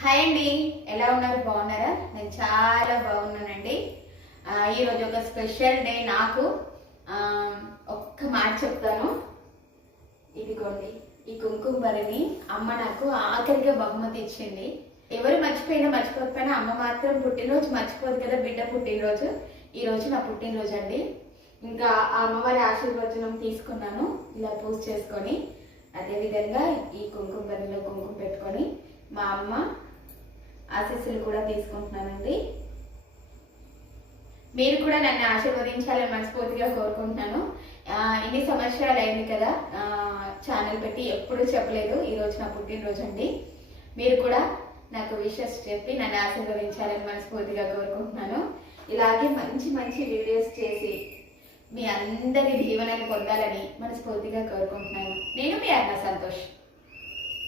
Hi అండి, ఎలా ఉన్నారు? బాగున్నారా? నేను చాలా బాగున్నానండి. ఈరోజు ఒక స్పెషల్ డే నాకు. ఒక్క మాట చెప్తాను. ఇదిగోండి, ఈ కుంకుమ బరిని అమ్మ నాకు ఆఖరిగా బహుమతి ఇచ్చింది. ఎవరు మర్చిపోకపోయినా అమ్మ మాత్రం పుట్టినరోజు మర్చిపోదు కదా, బిడ్డ పుట్టినరోజు. ఈ రోజు నా పుట్టినరోజు అండి. ఇంకా ఆ అమ్మవారి ఆశీర్వచనం తీసుకున్నాను, ఇలా పూజ చేసుకొని. అదేవిధంగా ఈ కుంకుమ బరిలో కుంకుమ పెట్టుకొని మా అమ్మ ఆశీస్సులు కూడా తీసుకుంటున్నానండి. మీరు కూడా నన్ను ఆశీర్వదించాలని మనస్ఫూర్తిగా కోరుకుంటున్నాను. ఇన్ని సంవత్సరాలు అయింది కదా ఛానల్ పెట్టి, ఎప్పుడు చెప్పలేదు. ఈరోజు నా పుట్టినరోజు అండి. మీరు కూడా నాకు విషెస్ చెప్పి నన్ను ఆశీర్వదించాలని మనస్ఫూర్తిగా కోరుకుంటున్నాను. ఇలాగే మంచి మంచి వీడియోస్ చేసి మీ అందరి దీవెనలు పొందాలని మనస్ఫూర్తిగా కోరుకుంటున్నాను. నేను మీ అన్న సంతోష్.